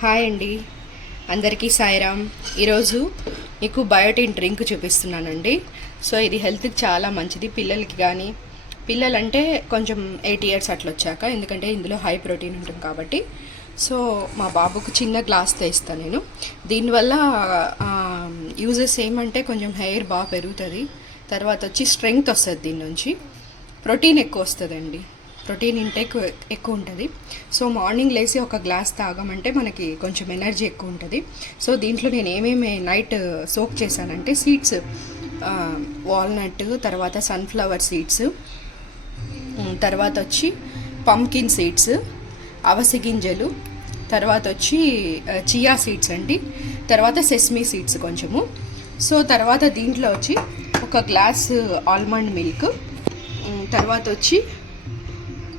Hi అండి, అందరికీ సాయిరామ్. ఈరోజు మీకు బయోటిన్ డ్రింక్ చూపిస్తున్నానండి. సో ఇది హెల్త్కి చాలా మంచిది, పిల్లలకి కానీ, పిల్లలంటే కొంచెం 8 ఇయర్స్ అట్లా వచ్చాక, ఎందుకంటే ఇందులో హై ప్రోటీన్ ఉంటుంది కాబట్టి. సో మా బాబుకు చిన్న గ్లాస్తో ఇస్తాను నేను. దీనివల్ల యూజెస్ ఏమంటే కొంచెం హెయిర్ బాగా పెరుగుతుంది, తర్వాత వచ్చి స్ట్రెంగ్త్ వస్తుంది, దీని నుంచి ప్రోటీన్ ఎక్కువ వస్తుందండి, ప్రోటీన్ ఇంటేక్ ఎక్కువ ఉంటుంది. సో మార్నింగ్ లేసి ఒక గ్లాస్ తాగమంటే మనకి కొంచెం ఎనర్జీ ఎక్కువ ఉంటుంది. సో దీంట్లో నేను ఏమేమి నైట్ సోక్ చేశానంటే సీడ్స్, వాల్నట్, తర్వాత సన్ఫ్లవర్ సీడ్స్, తర్వాత వచ్చి పంకిన్ సీడ్స్, అవిసె గింజలు, తర్వాత వచ్చి చియా సీడ్స్ అండి, తర్వాత సెస్మీ సీడ్స్ కొంచెము. సో తర్వాత దీంట్లో వచ్చి ఒక గ్లాస్ ఆల్మండ్ మిల్క్, తర్వాత వచ్చి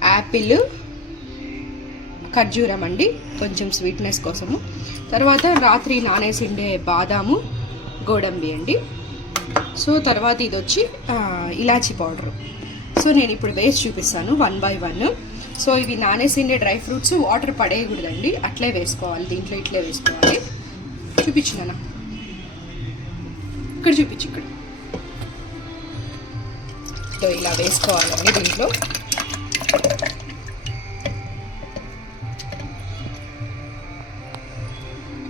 యాపిల్, ఖర్జూరం అండి కొంచెం స్వీట్నెస్ కోసము, తర్వాత రాత్రి నానేసిండే బాదాము, గోడంబి అండి. సో తర్వాత ఇది వచ్చి ఇలాచీ పౌడరు. సో నేను ఇప్పుడు వేసి చూపిస్తాను 1 by 1. సో ఇవి నానేసిండే డ్రై ఫ్రూట్స్ వాటర్ పడేయకూడదండి, అట్లే వేసుకోవాలి, దీంట్లో ఇట్లే వేసుకోవాలి. చూపించినా ఇక్కడ చూపించు, ఇక్కడ ఇలా వేసుకోవాలండి. దీంట్లో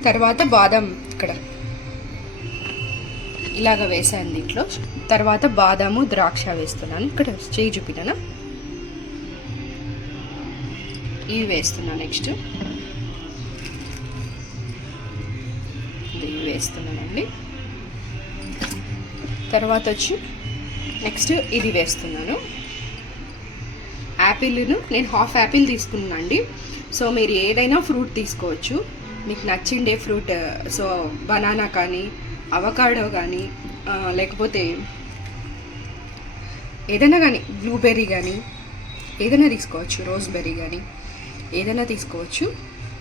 తర్వాత బాదం ఇక్కడ ఇలాగ వేసాను దీంట్లో. తర్వాత బాదాము, ద్రాక్ష వేస్తున్నాను. ఇక్కడ చేయి చూపినా, ఇవి వేస్తున్నాను. నెక్స్ట్ ఇవి వేస్తున్నానండి. తర్వాత వచ్చి నెక్స్ట్ ఇది వేస్తున్నాను. యాపిల్ను నేను హాఫ్ యాపిల్ తీసుకున్నాను అండి. సో మీరు ఏదైనా ఫ్రూట్ తీసుకోవచ్చు, మీకు నచ్చిండే ఫ్రూట్. సో బనానా కానీ, అవకాడో కానీ, లేకపోతే ఏదైనా కానీ, బ్లూబెర్రీ కానీ ఏదైనా తీసుకోవచ్చు, రోజ్బెర్రీ కానీ ఏదైనా తీసుకోవచ్చు.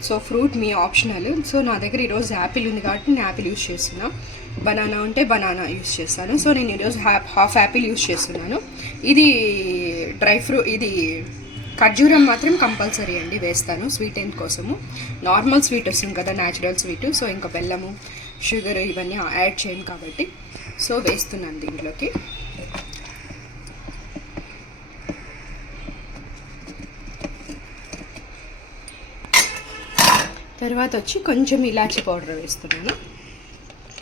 సో ఫ్రూట్ మీ ఆప్షనల్. సో నా దగ్గర ఈరోజు యాపిల్ ఉంది కాబట్టి నేను యాపిల్ యూజ్ చేస్తున్నా, బనానా ఉంటే బనానా యూజ్ చేస్తాను. సో నేను ఈరోజు హాఫ్ యాపిల్ యూజ్ చేస్తున్నాను. ఇది డ్రై ఫ్రూట్, ఇది ఖర్జూరం మాత్రం కంపల్సరీ అండి వేస్తాను స్వీట్ ఎండ్ కోసము. నార్మల్ స్వీట్ వస్తుంది కదా, న్యాచురల్ స్వీట్. సో ఇంకా బెల్లము, షుగర్ ఇవన్నీ యాడ్ చేయను కాబట్టి సో వేస్తున్నాను దీంట్లోకి. తర్వాత వచ్చి కొంచెం ఇలాచీ పౌడర్ వేస్తున్నాను.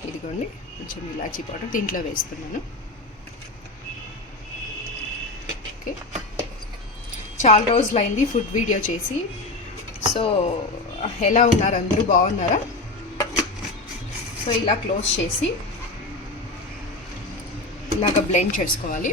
ఇదిగోండి, కొంచెం ఇలాచీ పౌడర్ దీంట్లో వేస్తున్నాను. ఓకే, చాలా రోజులైంది ఫుడ్ వీడియో చేసి. సో ఎలా ఉన్నారు అందరూ, బాగున్నారా? సో ఇలా క్లోజ్ చేసి ఇలాగ బ్లెండ్ చేసుకోవాలి.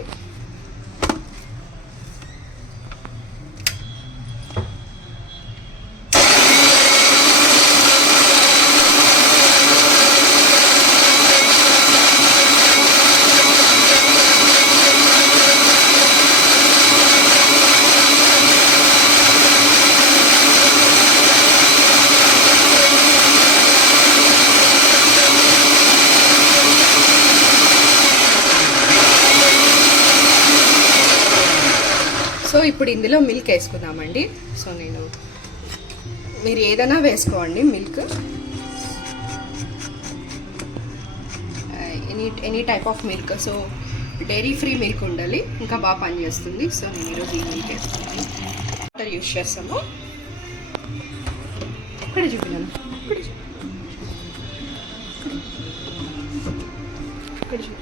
సో ఇప్పుడు ఇందులో మిల్క్ వేసుకుందామండి. సో మీరు ఏదైనా వేసుకోండి milk, any type of milk. So dairy free milk ఉండాలి, ఇంకా బాగా పనిచేస్తుంది. సో నేను ఈరోజు ఈ మిల్క్ వేసుకున్నాను. వాటర్ యూజ్ చేస్తాము. ఇక్కడ చూపినాను, ఇక్కడ చూపి.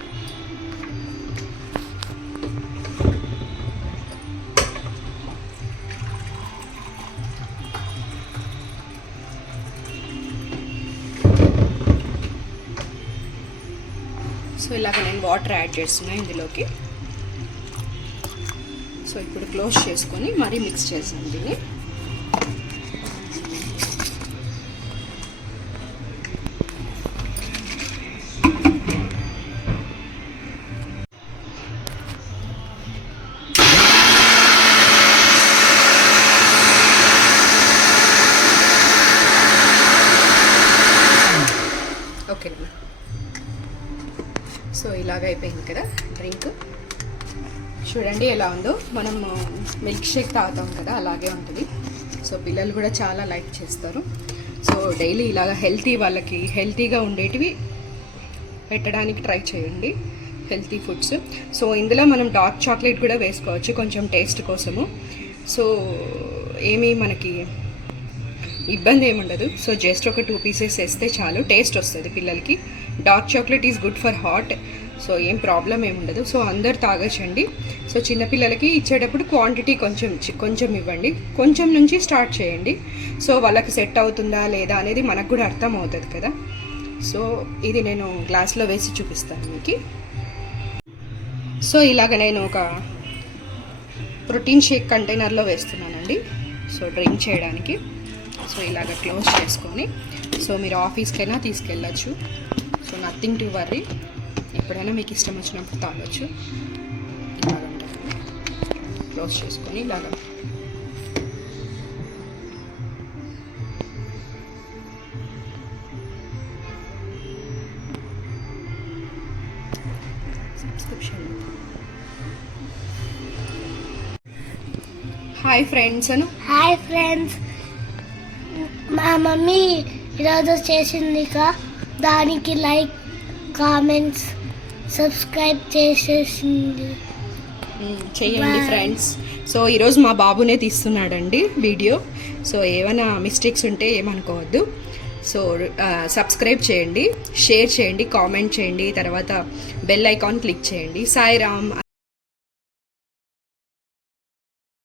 సో ఇలాగ నేను వాటర్ యాడ్ చేస్తున్నాను ఇందులోకి. సో ఇప్పుడు క్లోజ్ చేసుకొని మరీ మిక్స్ చేసాను దీన్ని. ఓకే, సో ఇలాగ అయిపోయింది కదా డ్రింక్. చూడండి ఎలా ఉందో, మనం మిల్క్ షేక్ తాగుతాం కదా అలాగే ఉంటుంది. సో పిల్లలు కూడా చాలా లైక్ చేస్తారు. సో డైలీ ఇలాగ వాళ్ళకి హెల్తీగా ఉండేటివి పెట్టడానికి ట్రై చేయండి, హెల్తీ ఫుడ్స్. సో ఇందులో మనం డార్క్ చాక్లెట్ కూడా వేసుకోవచ్చు కొంచెం టేస్ట్ కోసము. సో ఏమీ మనకి ఇబ్బంది ఏముండదు. సో జస్ట్ ఒక 2 పీసెస్ వేస్తే చాలు, టేస్ట్ వస్తుంది పిల్లలకి. Dark chocolate is good for hot, so ఏం ప్రాబ్లం ఏముండదు. సో అందరు తాగొచ్చండి. సో చిన్నపిల్లలకి ఇచ్చేటప్పుడు క్వాంటిటీ కొంచెం ఇవ్వండి, కొంచెం నుంచి స్టార్ట్ చేయండి. సో వాళ్ళకి సెట్ అవుతుందా లేదా అనేది మనకు కూడా అర్థం అవుతుంది కదా. సో ఇది నేను గ్లాస్లో వేసి చూపిస్తాను మీకు. సో ఇలాగ నేను ఒక ప్రోటీన్ షేక్ కంటైనర్లో వేస్తున్నానండి, సో డ్రింక్ చేయడానికి. సో ఇలాగ క్లోజ్ చేసుకొని సో మీరు ఆఫీస్కైనా తీసుకెళ్ళచ్చు. సో నథింగ్ టు వర్రీ, ఎప్పుడైనా మీకు ఇష్టం వచ్చినప్పుడు తాగొచ్చు. ఇలాగంటే క్లోజ్ చేసుకొని ఇలాగ సబ్స్క్రిప్షన్. హాయ్ ఫ్రెండ్స్ అను. హాయ్ ఫ్రెండ్స్, మా మమ్మీ ఈరోజు చేసింది దానికి లైక్, కామెంట్స్, సబ్స్క్రైబ్ చేసేసింది. చెయ్యండి ఫ్రెండ్స్. సో ఈరోజు మా బాబునే తీస్తున్నాడండి వీడియో. సో ఏమైనా మిస్టేక్స్ ఉంటే ఏమనుకోవద్దు. సో సబ్స్క్రైబ్ చేయండి, షేర్ చేయండి, కామెంట్ చేయండి, తర్వాత బెల్ ఐకాన్ క్లిక్ చేయండి. సాయిరామ్,